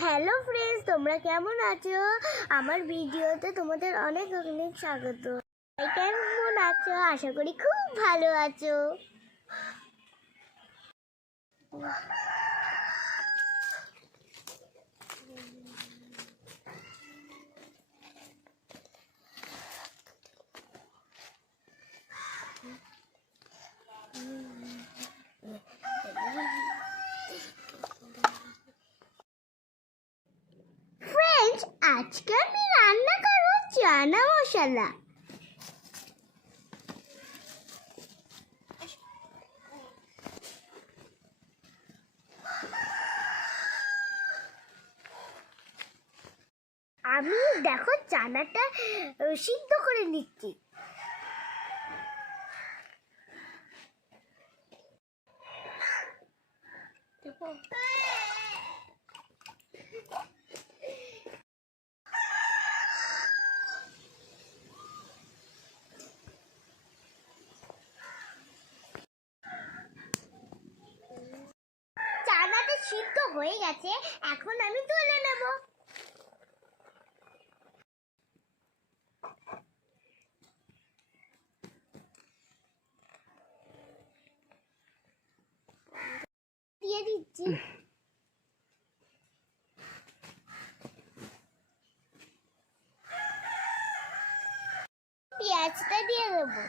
Hello friends, তোমরা কেমন আছো? আমার ভিডিওতে তোমাদের অনেক অনেক স্বাগত। কেমন আছো? আশা করি খুব ভালো আছো। ফ্রেন্ডস, আজকে আমি রান্না করব চানা মশলা। আমি দেখো চানাটা সিদ্ধ করে নিচ্ছি। চানাটা সিদ্ধ হয়ে গেছে, এখন আমি তুলে নেব। দিয়ে দিচ্ছি। পেঁয়াজটা দিয়ে দেবো।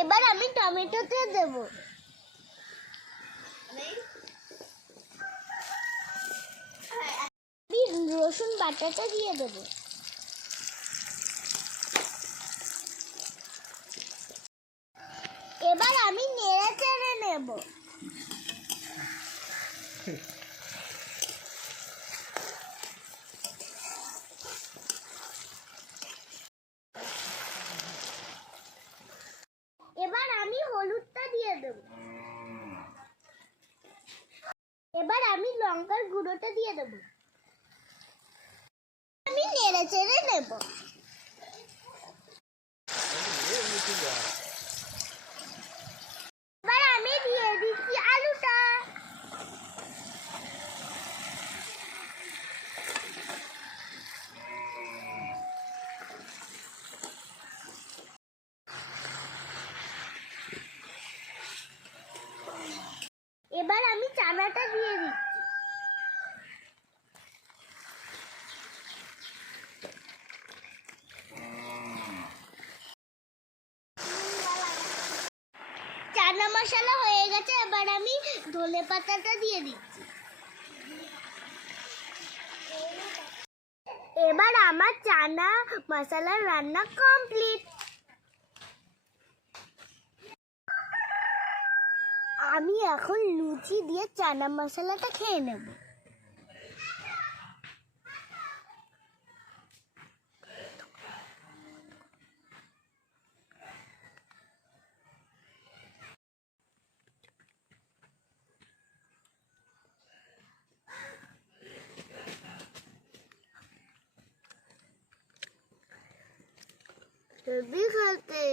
এবার আমি টমেটোটা দেব। রসুন বাটাটা দিয়ে দেব। এবার আমি নেড়ে চেড়ে নেব। এবার আমি হলুদটা দিয়ে দেব। এবার আমি লঙ্কার গুঁড়োটা দিয়ে দেব। আমি নেড়ে চেড়ে নেব। এবার আমি দিয়ে দিচ্ছি আলুটা। এবার আমি চানাটা দিয়ে দিচ্ছি। চানা মশলা হয়ে গেছে, এবার আমি ধনে পাতাটা দিয়ে দিচ্ছি। এবার আমার চানা মশলার রান্না কমপ্লিট। আমি এখন লুচি দিয়ে চানা মশলাটা খেয়ে নেব। हेल्दी खाते